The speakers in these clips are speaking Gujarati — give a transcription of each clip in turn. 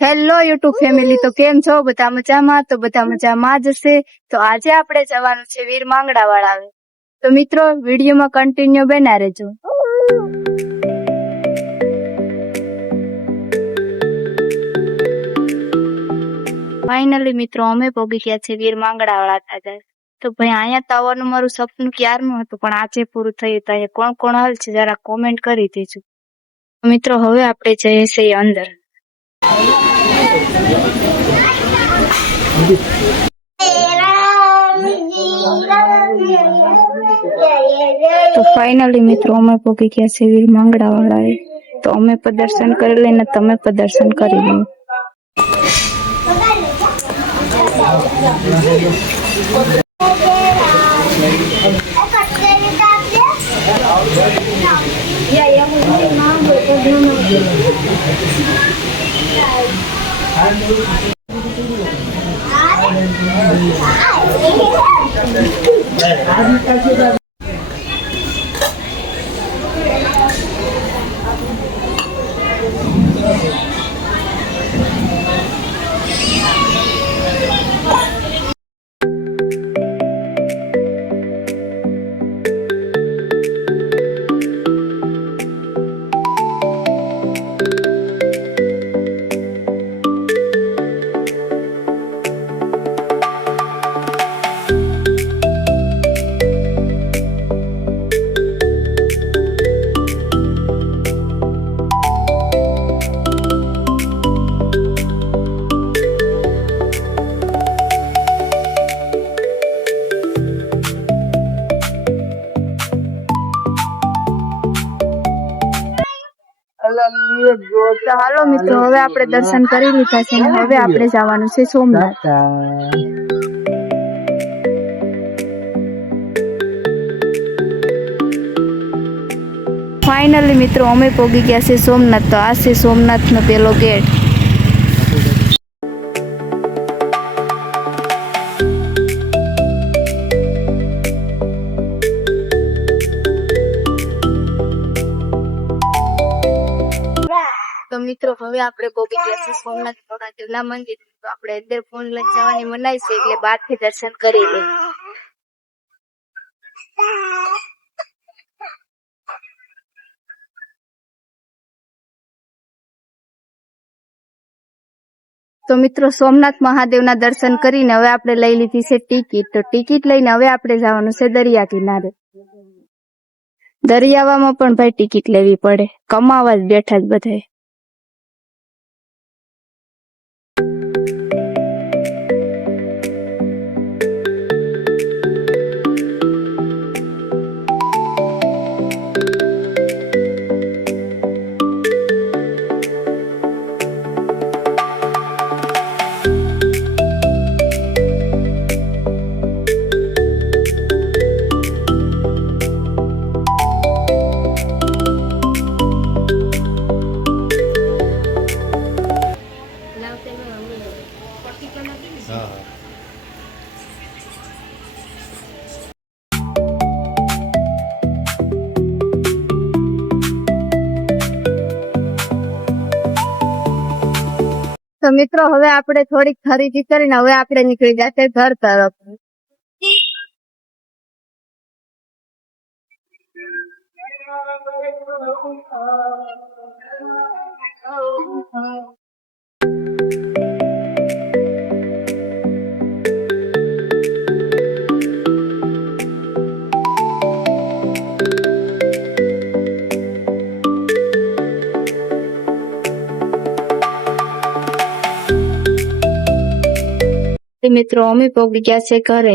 હેલો યુટ્યુબ ફેમિલી, તો કેમ છો? બધા મજામાં? તો બધા મજામાં જ હશે. તો આજે આપણે જવાનું છે વીર માંગડા વાળા. તો મિત્રો, વિડીયોમાં કન્ટિન્યુ બના રહેજો. ફાઇનલી મિત્રો, અમે પહોંચી ગયા છે વીર માંગડા વાળા દાદા. તો ભાઈ, અહીંયા તો આવવાનું મારું સપનું ક્યારનું હતું, પણ આજે પૂરું થયું. તો અહીંયા કોણ કોણ હાલ છે જરા કોમેન્ટ કરી દેજો. મિત્રો, હવે આપણે જઈએ છીએ અંદર. તો ફાઇનલી મિત્રો, અમે પહોંચી ગયા છે વીર માંગડા વાળાએ. તો અમે પ્રદર્શન કરી લઈને તમે પ્રદર્શન કરી લો. તો હાલો મિત્રો, હવે આપણે દર્શન કરી લીધા છે અને હવે આપણે જવાનું છે સોમનાથ. ફાઇનલી મિત્રો, અમે પહોંચી ગયા છે સોમનાથ. તો આ છે સોમનાથનો પેલો ગેટ. તો મિત્રો, હવે આપણે પહોંચી ગયા છે સોમનાથ મહાદેવના મંદિર. તો આપણે અંદર ફોન લઈ જવાની મનાઈ છે, એટલે બહારથી દર્શન કરી લઈએ. તો મિત્રો, સોમનાથ મહાદેવના દર્શન કરીને હવે આપણે લઈ લીધી છે ટિકિટ. તો ટિકિટ લઈને હવે આપણે જવાનું છે દરિયા કિનારે. દરિયાવામાં પણ ભાઈ ટિકિટ લેવી પડે, કમાવા જ બેઠા જ બધાય. તો મિત્રો, હવે આપણે થોડીક ખરીદી કરીને હવે આપણે નીકળી જશે ઘર તરફ. મિત્રો, અમે પહોંચી ગયા છે ઘરે.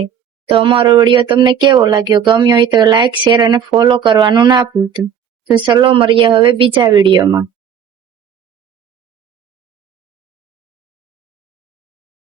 તો અમારો વિડીયો તમને કેવો લાગ્યો? ગમ્યો હોય તો લાઈક, શેર અને ફોલો કરવાનું ના ભૂલતું. તો ચલો મળીએ હવે બીજા વિડીયોમાં.